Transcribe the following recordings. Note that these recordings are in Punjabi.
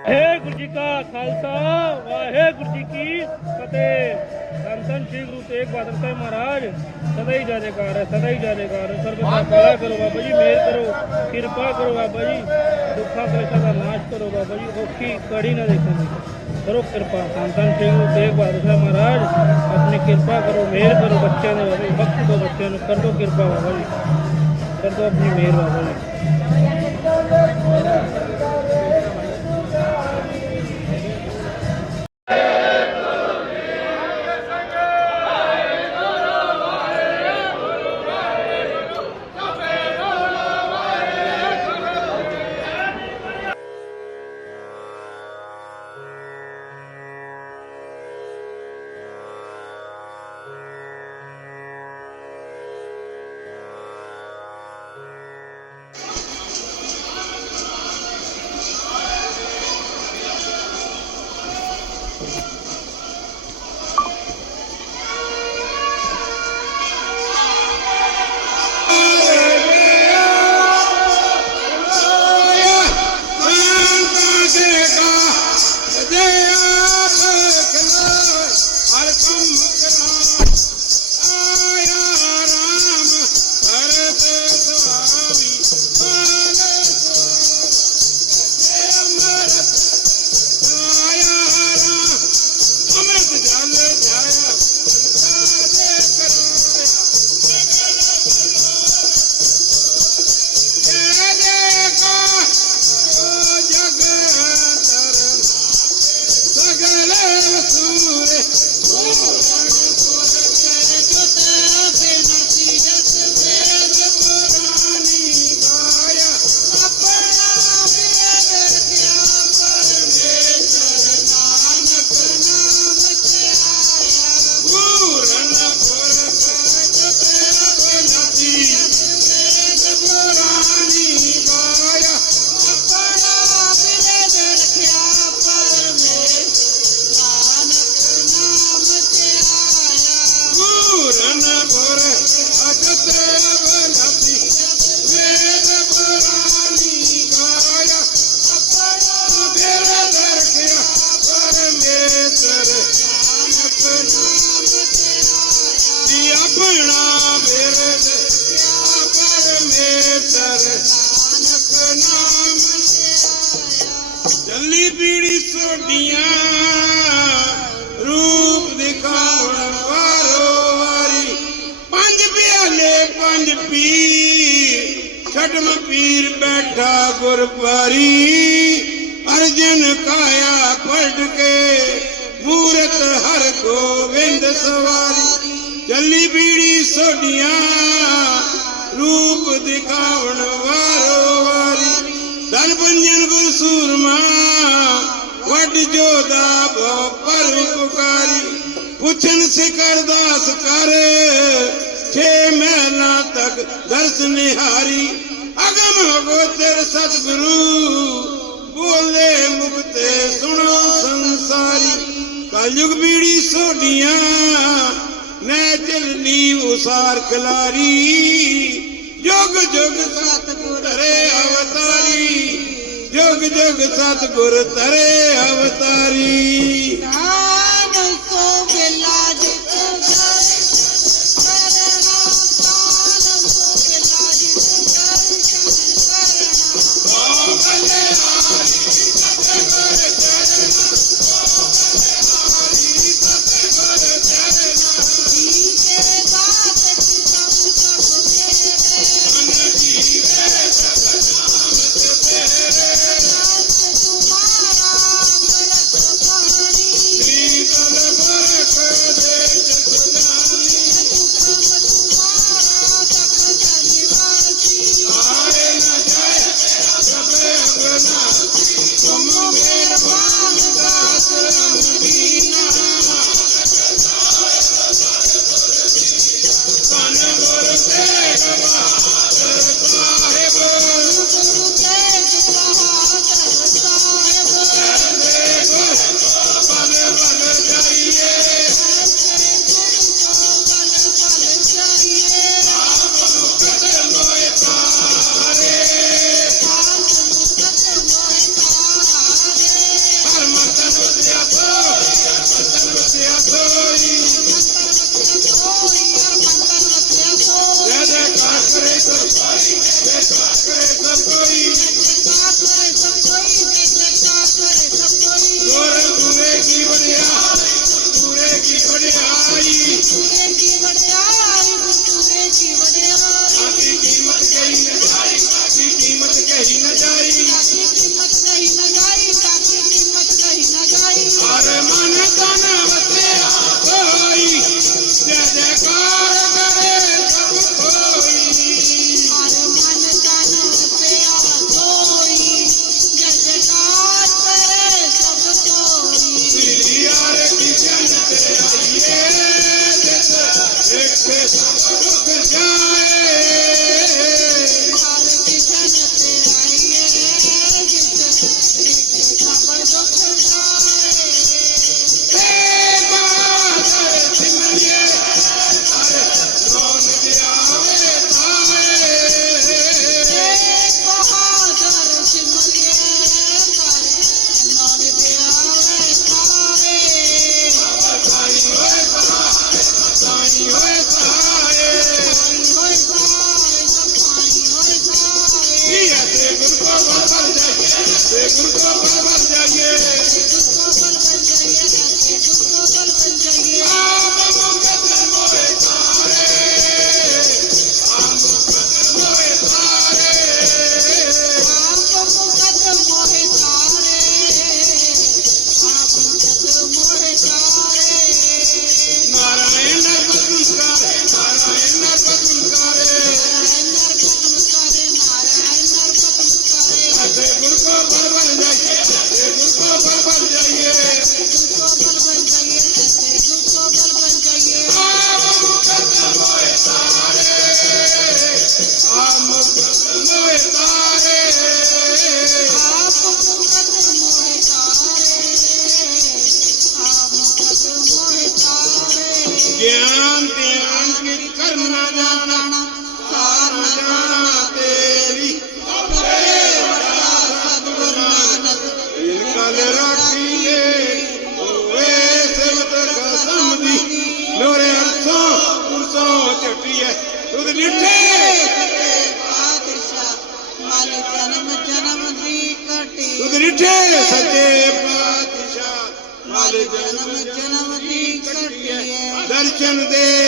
ਵਾਹਿਗੁਰੂ ਜੀ ਕਾ ਖਾਲਸਾ ਵਾਹਿਗੁਰੂ ਜੀ ਕੀ ਫਤਿਹ ਧੰਨ ਧੰਨ ਸ੍ਰੀ ਗੁਰੂ ਤੇਗ ਬਹਾਦਰ ਸਾਹਿਬ ਮਹਾਰਾਜ ਸਦਾ ਹੀ ਜਾਦੇਕਾਰ ਹੈ ਸਦਾ ਹੀ ਜਾਦੇਕਾਰ ਹੈ ਸਰਬਤ ਦਾ ਭਲਾ ਕਰੋ ਬਾਬਾ ਜੀ ਮਿਹਰ ਕਰੋ ਕਿਰਪਾ ਕਰੋ ਬਾਬਾ ਜੀ ਦੁੱਖਾਂ ਕਲੇਸ਼ਾਂ ਦਾ ਨਾਸ਼ ਕਰੋ ਬਾਬਾ ਜੀ ਔਖੀ ਕੜੀ ਨਾ ਦੇਖਣ ਕਰੋ ਕਿਰਪਾ ਧੰਨ ਧੰਨ ਸ੍ਰੀ ਗੁਰੂ ਤੇਗ ਬਹਾਦਰ ਸਾਹਿਬ ਮਹਾਰਾਜ ਆਪਣੀ ਕਿਰਪਾ ਕਰੋ ਮਿਹਰ ਕਰੋ ਬੱਚਿਆਂ ਦੇ ਬਾਬਾ ਜੀ ਬਖਸ਼ ਦਿਓ ਬੱਚਿਆਂ ਨੂੰ ਕਰ ਦਿਓ ਕਿਰਪਾ ਬਾਬਾ ਜੀ ਕਰ ਦਿਓ ਆਪਣੀ ਚੱਲੀ ਪੀੜੀ ਸੋਡੀਆਂ ਰੂਪ ਦਿਖਾਉਣ ਵਾਰੋ ਵਾਰੀ। ਪੰਜ ਪਿਆਲੇ, ਪੰਜ ਪੀਰ ਛਟਮ ਪੀਰ ਬੈਠਾ ਗੁਰਪਾਰੀ ਅਰਜਨ ਕਾਇਆ ਪਲਟ ਕੇ, ਮੂਰਤ ਹਰ ਗੋਬਿੰਦ ਸਵਾਰੀ। ਚੱਲੀ ਬੀੜੀ ਸੋਡੀਆਂ ਰੂਪ ਦਿਖਾਉਣ ਵਾਰੀ ਵਾਰੀ ਦਲ ਪੰਜਨ ਗੁਰ ਸੂਰਮਾ ਵੱਡ ਜੋਦਾ ਭਉ ਪਰ ਪੁਕਾਰੀ ਪੁੱਛਣ ਸਿਕਰ ਦਾਸ ਕਰ ਛੇ ਮਹਿਲਾਂ ਤੱਕ ਦਰਸ ਨਿਹਾਰੀ ਅਗਮ ਗੋਚਰ ਸਤਿਗੁਰੂ ਬੋਲੇ ਮੁਕਤੇ ਸੁਣੋ ਸੰਸਾਰੀ ਕਲਯੁਗ ਬੀੜੀ ਸੋਡੀਆਂ ਮੈਂ ਚਲਨੀ ਉਸਾਰ ਖਲਾਰੀ ਜੁਗ ਜੁਗ ਸਤਿਗੁਰ ਤਰੇ ਅਵਤਾਰੀ ਜੁਗ ਜੁਗ ਸਤਿਗੁਰ ਤਰੇ ਅਵਤਾਰੀ। ਨਾਮ ਸੋ ਬਿਲਾ ਝਟੀਏ ਤੁਧ ਨਿਠੇ ਪਾਤਸ਼ਾਹ ਮਨ ਜਨਮ ਜਨਮ ਦੀ ਕਟੀ ਤੁਧ ਨਿਠੇ ਸੱਚੇ ਪਾਤਸ਼ਾਹ ਮਾਲ ਜਨਮ ਜਨਮ ਦੀ ਕਟੀ ਦਰਸ਼ਨ ਦੇ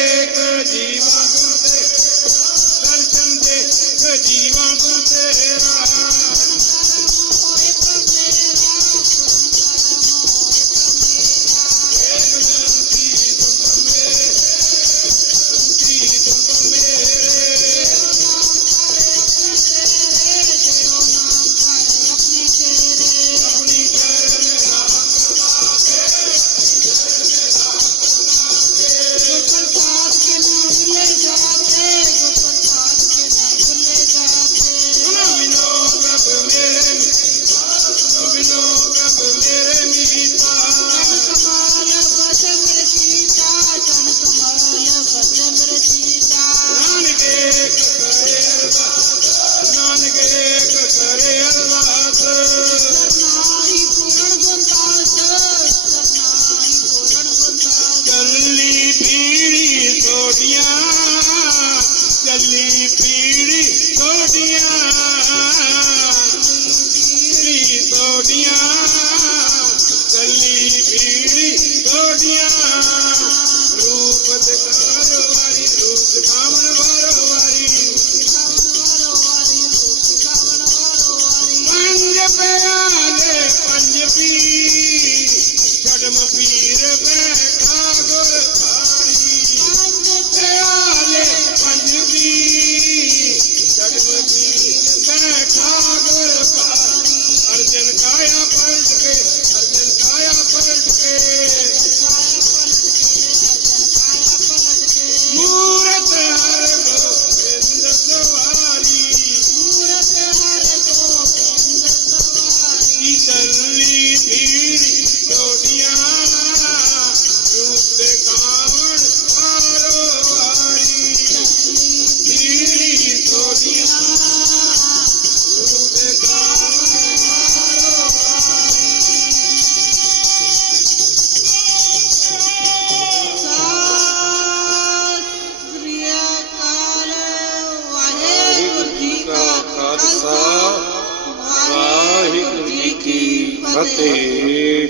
ਫਤਿਹ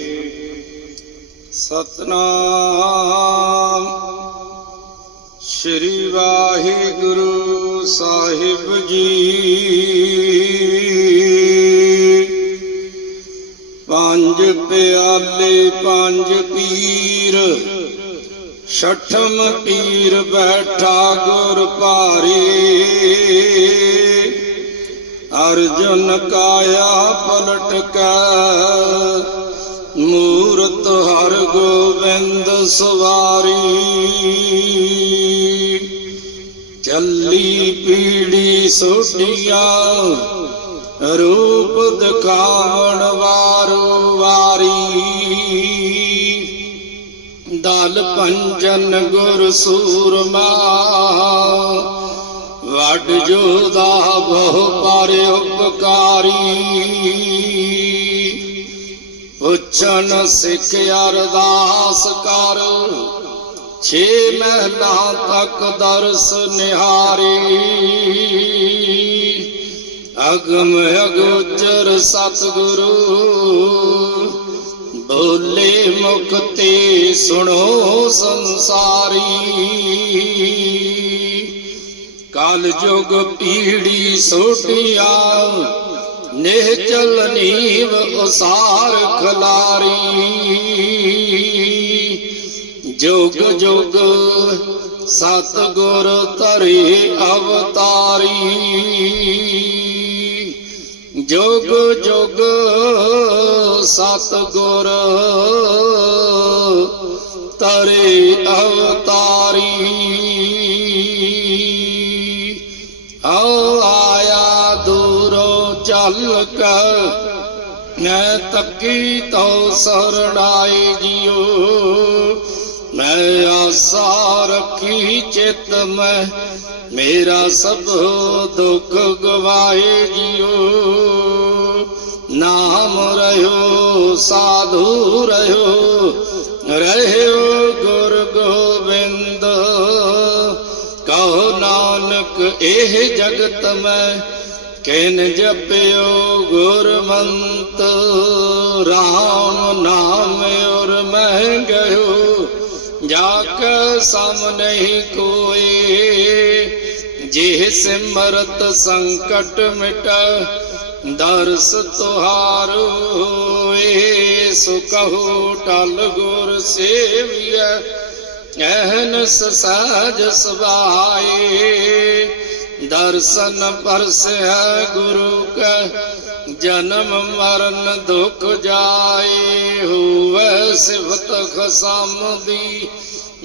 ਸਤਨਾਮ। ਸ੍ਰੀ ਵਾਹਿਗੁਰੂ ਸਾਹਿਬ ਜੀ। ਪੰਜ ਪਿਆਲੇ, ਪੰਜ ਪੀਰ। ਛਠਮ ਪੀਰ ਬੈਠਾ ਗੁਰ ਭਾਰੀ। ਅਰਜੁਨ ਕਾਇਆ ਪਲਟ ਕੈ ਮੂਰਤ ਹਰ ਗੋਬਿੰਦ ਸਵਾਰੀ। ਚੱਲੀ ਪੀੜੀ ਸੋਢੀਆਂ, ਰੂਪ ਦਿਖਾਵਣ ਵਾਰੋ ਵਾਰੀ। ਦਲ ਪੰਜਨ ਗੁਰ ਸੂਰਮਾ ਵੱਡ ਜੋਦਾ ਬਹੁ ਪਰ ਉਪਕਾਰੀ। ਪੁੱਛਨ ਸਿੱਖ ਅਰਦਾਸ ਕਰ, ਛੇ ਮਹਿਲਾ ਤੱਕ ਦਰਸ ਨਿਹਾਰੀ। ਅਗਮ ਅਗੋਚਰ ਸਤਿਗੁਰੂ, ਬੋਲੇ ਮੁਕਤੀ ਸੁਣੋ ਸੰਸਾਰੀ। ਕਲ ਯੁਗ ਪੀੜੀ ਸੋਟਿਆ, ਨਿਹ ਚਲ ਨੀਵ ਉਸਾਰ ਖਲਾਰੀ। ਜੁਗ ਜੁਗ ਸਤ ਗੁਰ ਧਰੇ ਅਵਤਾਰੀ। ਜੁਗ ਜੁਗ ਸਤ ਗੁਰ ਤਰੇ ਅਵਤਾਰੀ। ਦੂਰੋਂ ਕਰ। ਮੈਂ ਤੱਕੀ ਤੋ ਸਰਣਾਈ ਜਿਉ ਮੈਂ ਆਸਾ ਰੱਖੀ ਚਿਤ ਮੈਂ। ਮੇਰਾ ਸਭ ਦੁੱਖ ਗਵਾਏ ਜਿਉ ਨਾਮ ਰਹਿਓ, ਸਾਧੂ ਰਹਿਓ। ਰਹਿਓ ਗੁਰ ਗੋਬਿੰਦ। ਕਹੋ ਨਾਨਕ, ਇਹ ਜਗਤ ਮੈਂ। ਕਿਨ ਜਪਿਓ ਗੁਰਮੰਤ RAM ਨਾਮ ਔਰ ਮੈਂ ਗਇਓ ਜਾ ਕੇ ਸਮ ਨਹੀਂ ਕੋਏ, ਜਿਹ ਸਿਮਰਤ ਸੰਕਟ ਮਿਟ, ਦਰਸ ਤੁਹਾਰੋ ਏ ਸੋ ਕਹੋ ਟਲ ਗੁਰ ਸੇਵੀਐ ਐਨਸ ਸਾਜ ਸਵਾਏ ਦਰਸ਼ਨ ਪਰਸ ਹੈ ਗੁਰੂ ਕੈ, ਜਨਮ ਮਰਨ ਦੁਖ ਜਾਏ, ਹੋਵੇ ਸਿਫਤ ਖਸਮ ਦੀ।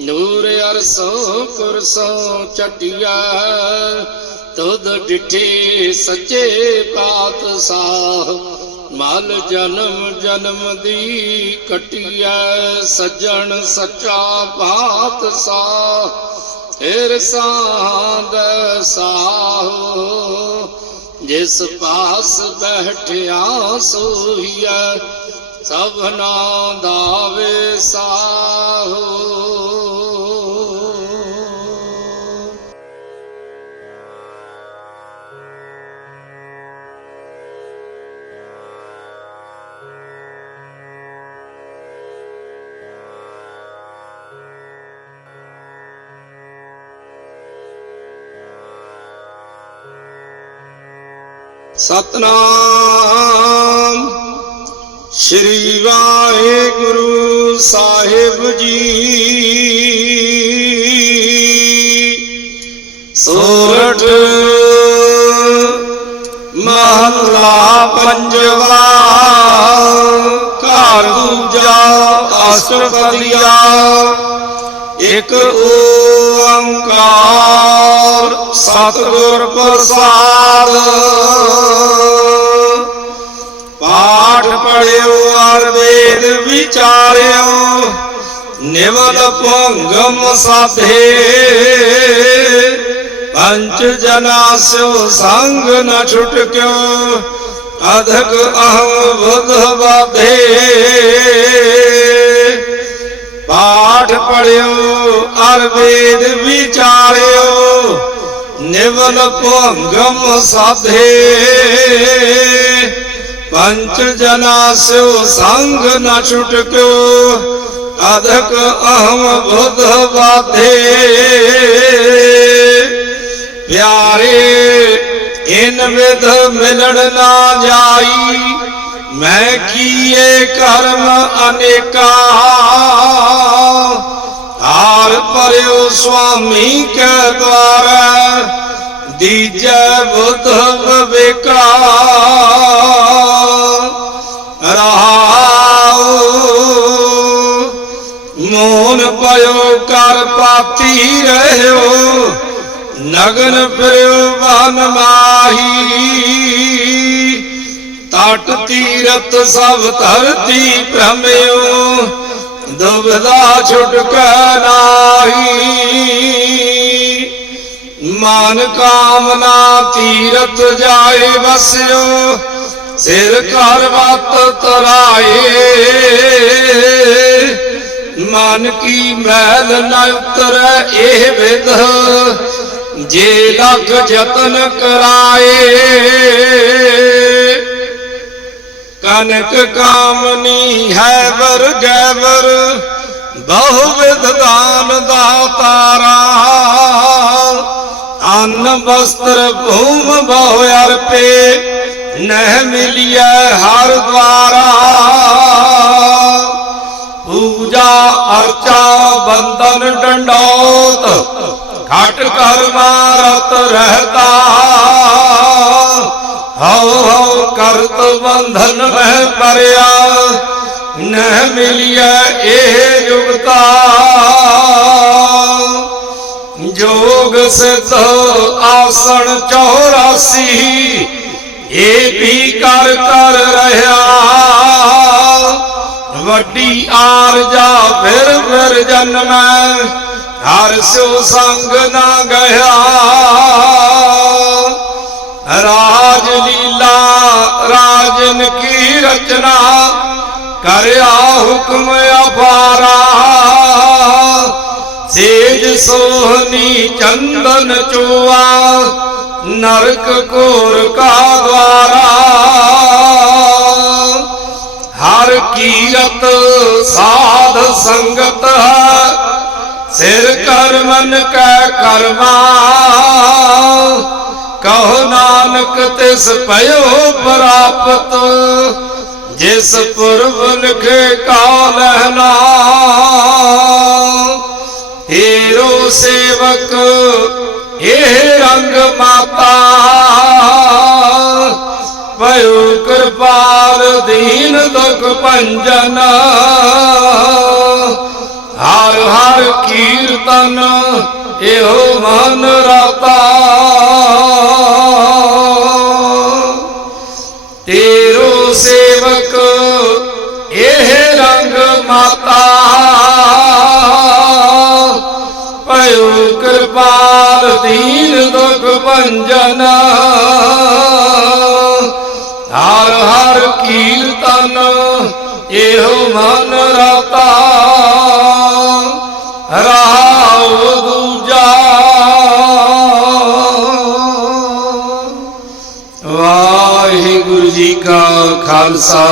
ਨੂਰ ਅਰਸੋ ਕੁਰਸੋ ਚਟਿਆ, ਤੁਧ ਡਿਠੇ ਸੱਚੇ ਪਾਤਸ਼ਾਹ। ਮਲ ਜਨਮ ਜਨਮ ਦੀ ਕਟਿਆ, ਸੱਜਣ ਸੱਚਾ ਪਾਤਸ਼ਾਹ। ਫਿਰ ਸਾਧ ਸਾਹੋ ਜਿਸ ਪਾਸ ਬੈਠਿਆ ਸੋਹੀਆ ਸਭਨਾ ਦਾਵੇ ਸਾਹੋ। ਸਤਨਾਮ। ਸ੍ਰੀ ਵਾਹਿਗੁਰੂ ਸਾਹਿਬ ਜੀ। ਸੋਰਠ ਮਹੱਲਾ ਪੰਜਵਾ। ਘਰ ਦੂਜਾ ਅਸ਼ਟਪਦੀਆ। ਇਕ ਓੰਕਾਰ। ਸਤਿਗੁਰ ਪ੍ਰਸਾਦ। ਪਾਠ ਪੜਿਓ ਅਰ ਵੇਦ ਵਿਚਾਰਿਓ ਨਿਵਲ ਭੰਗਮ ਸਾਧੇ। ਪੰਚ ਜਨਾ ਸਿਓ ਸੰਗ ਨ ਛੁਟਕਿਓ, ਅਧਕ ਅਹਮ ਬੁਧ ਪਾਠ ਪੜਿਓ ਅਰ ਵੇਦ ਵਿਚਾਰਿਓ ਨਿਵਲ ਭੰਗਮ ਸਾਧੇ। ਪੰਚ ਜਨਾ ਸਿਓ ਸੰਗ ਨ ਛੁਟਕਿਓ ਅਧਕ ਅਹਮ ਬੁੱਧ ਬਾਧੇ ਪਿਆਰੇ, ਇਨ ਵਿਧ ਮਿਲਣ ਨਾ ਜਾਈ, ਮੈਂ ਕੀਏ ਕਰਮ ਅਨੇਕਾ। ਹਾਰ ਪਰਿਓ ਸੁਆਮੀ ਕੈ ਦਵਾਰ, ਦੀਜੈ ਬੁੱਧ ਵਿਵੇਕਾ ਰਹਾਉ, ਮੋਨ ਪਇਓ ਕਰ ਪਾਤੀ ਰਹਿਓ, ਨਗਨ ਫਿਰਿਓ ਵਨ ਮਾਹੀ। ਤਟ ਤੀਰਤ ਸਭ ਧਰਤੀ ਭ੍ਰਮਿਓ ਦੁਬਦਾ ਛੁਟਕਾ ਨਾਹੀ। ਮਨ ਕਾਮਨਾ ਤੀਰਤ ਜਾਏ ਵਸਿਓ, ਸਿਰ ਘਰ ਵਤ ਤਰਾਏ। ਮਨ ਕੀ ਮੈਲ ਨ ਉਤਰੈ ਇਹ ਵਿਦ ਜੇ ਲੱਖ ਯਤਨ ਕਰਾਏ। ਕਨਕ ਕਾਮਨੀ ਹੈ ਵਰ ਗੈਵਰ ਬਹੁ ਵਿਧ ਦਾਨ ਦਾਤਾਰਾ। ਅੰਨ ਵਸਤਰ, ਭੂਮ, ਬਹੁ ਅਰਪੇ, ਨਹਿ ਮਿਲਿਐ ਹਰ ਦਵਾਰਾ ਪੂਜਾ, ਅਰਚਾ ਬੰਦਨ ਡੰਡੋਤ, ਘਟ ਕਰ ਮਾਰਤ ਰਹਤਾ। ਹਉ ਹਉ ਕਰਤ ਬੰਧਨ ਮੈਂ ਪਰਿਆ। ਨਹਿ ਮਿਲਿਆ ਇਹ ਜੁਗਤਾ। ਜੋਗ ਸਿਧ ਆਸਣ 84 ਇਹ ਵੀ ਕਰ ਕਰ ਰਹਾ ਵੱਡੀ ਆਰਜਾ ਫਿਰ ਫਿਰ ਜਨਮੈ, ਹਰ ਸਿਉ ਸੰਗ ਨਾ ਗਿਆ ਰਾਜ ਲੀਲਾ ਰਾਜਨ ਕੀ ਰਚਨਾ? ਕਰਿਆ ਹੁਕਮ ਅਪਾਰਾ। ਸੇਜ ਸੋਹਨੀ ਚੰਦਨ ਚੋਆ, ਨਰਕ ਕੋਰ ਕਾ ਦਵਾਰਾ ਹਰ ਕੀਰਤ ਸਾਧ ਸੰਗਤ ਹੈ, ਸਿਰ ਕਰਮਨ ਕੈ ਕਰਮਾ। ਕਹੋ ਨਾਨਕ, ਤਿਸ ਭਇਓ ਪ੍ਰਾਪਤ, ਜਿਸ ਪੁਰਬ ਲਿਖੇ ਕਾਲਹਿਨਾ ਹੀਰੋ ਸੇਵਕ, ਇਹ ਰੰਗ ਮਾਤਾ, ਭਇਓ ਕਿਰਪਾਲ ਦੀਨ ਦੁਖ ਭੰਜਨ। ਹਰ ਹਰ ਕੀਰਤਨ, ਇਹੋ ਮਨ ਰਾਤਾ ਤੇਰੋ ਸੇਵਕ, ਇਹ ਰੰਗ ਮਾਤਾ। ਭਇਓ ਕਿਰਪਾਲ, ਦੀਨ ਦੁਖ ਭੰਜਨ। ਹਰ ਹਰ ਕੀਰਤਨ, ਇਹੋ ਮਨ ਰਤਾ। ਖਾਲਸਾ।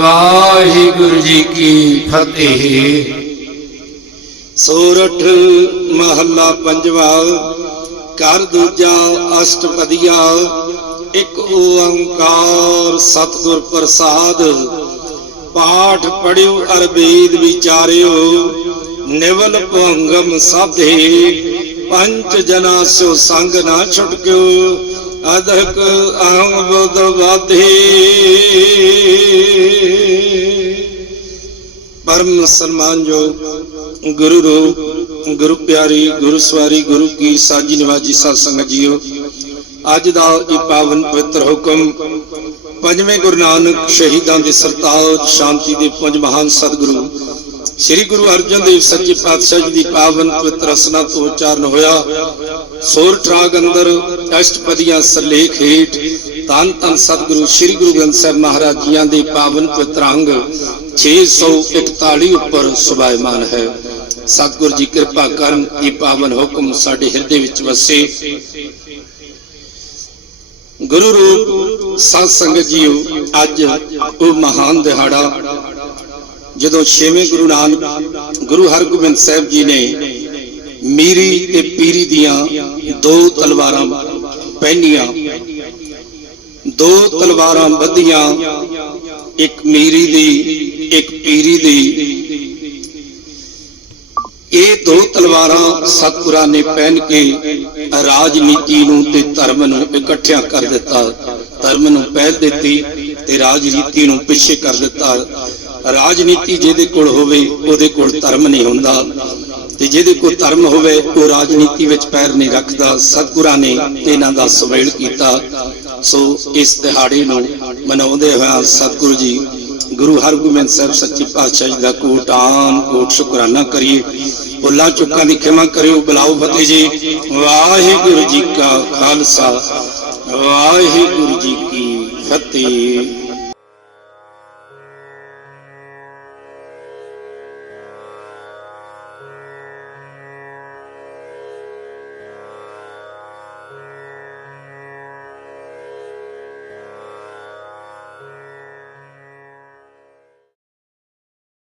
ਵਾਹਿਗੁਰੂ ਜੀ ਕੀ ਫਤਿਹ। ਸੋਰਠ ਮਹੱਲਾ ਪੰਜਵਾ, ਘਰ ਦੂਜਾ ਅਸ਼ਟਪਦੀਆ, ਇੱਕ ਓੰਕਾਰ ਸਤਿਗੁਰ ਪ੍ਰਸਾਦ। ਪਾਠ ਪੜਿਓ ਅਰ ਵਿਚਾਰਿਓ, ਨਿਵਲ ਭੰਗਮ ਸਾਧੇ। ਪੰਜ ਜਨਾ ਸੋ ਸੰਗ ਨਾ ਛੁਟਕਿਓ ਅਦਰਕ ਅਹੰ ਬੁੱਧ ਵਾਧੇ। ਪਰਮ ਸਨਮਾਨਯੋ ਗੁਰੂ ਰੂਪ ਗੁਰੂ ਪਿਆਰੀ, ਗੁਰੂ ਸਵਾਰੀ, ਗੁਰੂ ਕੀ ਸਾਜੀ ਨਿਵਾਜੀ ਸਾਧ ਸੰਗਤ ਜੀਓ, ਅੱਜ ਦਾ ਇਹ ਪਾਵਨ ਪਵਿੱਤਰ ਹੁਕਮ ਪੰਜਵੇਂ ਗੁਰੂ ਨਾਨਕ ਸ਼ਹੀਦਾਂ ਦੇ ਸਰਤਾਜ ਸ਼ਾਂਤੀ ਦੇ ਪੰਜ ਮਹਾਨ ਸਤਿਗੁਰੂ, ਸ੍ਰੀ ਗੁਰੂ ਅਰਜਨ ਦੇਵ ਸੱਚੇ ਪਾਤਸ਼ਾਹ ਜੀ ਦੀ ਪਾਵਨ ਪਵਿੱਤਰ ਰਸਨਾ ਤੋਂ ਉਚਾਰਨ ਹੋਇਆ। ਸੋਰਠ ਰਾਗ ਅੰਦਰ ਅਸ਼ਟਪਦੀਆਂ ਸਰਲੇਖ ਹੇਠ ਤਨ ਤਨ ਸਤਿਗੁਰੂ ਸ੍ਰੀ ਗੁਰੂ ਗ੍ਰੰਥ ਸਾਹਿਬ ਮਹਾਰਾਜ ਜੀਆਂ ਦੇ ਪਾਵਨ ਪਵਿੱਤਰ ਅੰਗ 641 ਉੱਪਰ ਸੁਭਾਇਮਾਨ ਹੈ। ਸਤਿਗੁਰ ਜੀ ਕਿਰਪਾ ਕਰਨ, ਇਹ ਪਾਵਨ ਹੁਕਮ ਸਾਡੇ ਹਿਰਦੇ ਵਿੱਚ ਵਸੇ। ਗੁਰੂ ਰੂਪ ਸਾਧ ਸੰਗਤ ਜੀਓ, ਅੱਜ ਉਹ ਮਹਾਨ ਦਿਹਾੜਾ, ਜਦੋਂ ਛੇਵੇਂ ਗੁਰੂ ਨਾਨਕ, ਗੁਰੂ ਹਰਗੋਬਿੰਦ ਸਾਹਿਬ ਜੀ ਨੇ ਮੀਰੀ ਤੇ ਪੀਰੀ ਦੀਆਂ ਦੋ ਤਲਵਾਰਾਂ ਪਹਿਨੀਆਂ। ਦੋ ਤਲਵਾਰਾਂ ਬੱਧੀਆਂ, ਇੱਕ ਮੀਰੀ ਦੀ, ਇੱਕ ਪੀਰੀ ਦੀ। ਇਹ ਦੋ ਤਲਵਾਰਾਂ ਸਤਿਗੁਰਾਂ ਨੇ ਪਹਿਨ ਕੇ ਰਾਜਨੀਤੀ ਨੂੰ ਤੇ ਧਰਮ ਨੂੰ ਇਕੱਠਿਆਂ ਕਰ ਦਿੱਤਾ। ਧਰਮ ਨੂੰ ਪਹਿਲ ਦਿੱਤੀ ਤੇ ਰਾਜਨੀਤੀ ਨੂੰ ਪਿੱਛੇ ਕਰ ਦਿੱਤਾ। ਰਾਜਨੀਤੀ ਜਿਹਦੇ ਕੋਲ ਹੋਵੇ, ਉਹਦੇ ਕੋਲ ਧਰਮ ਨਹੀਂ ਹੁੰਦਾ। ਤੇ ਜਿਹਦੇ ਕੋਲ ਧਰਮ ਹੋਵੇ, ਉਹ ਰਾਜਨੀਤੀ ਵਿੱਚ ਪੈਰ ਨਹੀਂ ਰੱਖਦਾ, ਸਤਿਗੁਰਾਂ ਨੇ ਇਹਨਾਂ ਦਾ ਸੁਮੇਲ ਕੀਤਾ। ਸੋ ਇਸ ਦਿਹਾੜੇ ਨੂੰ ਮਨਾਉਂਦੇ ਹੋਇਆ ਸਤਿਗੁਰੂ ਜੀ, ਗੁਰੂ ਹਰਗੋਬਿੰਦ ਸਾਹਿਬ ਸੱਚੇ ਪਾਤਸ਼ਾਹ ਜੀ ਦਾ ਕੋਟਾਨ ਕੋਟ ਸ਼ੁਕਰਾਨਾ ਕਰੀਏ। ਭੁੱਲਾਂ ਚੁੱਕਾਂ ਦੀ ਖਿਮਾ ਕਰਿਓ, ਬਲਾਓ ਫਤਿਹ ਜੀ। ਵਾਹਿਗੁਰੂ ਜੀ ਕਾ ਖਾਲਸਾ, ਵਾਹਿਗੁਰੂ ਜੀ ਕੀ ਫਤਿਹ।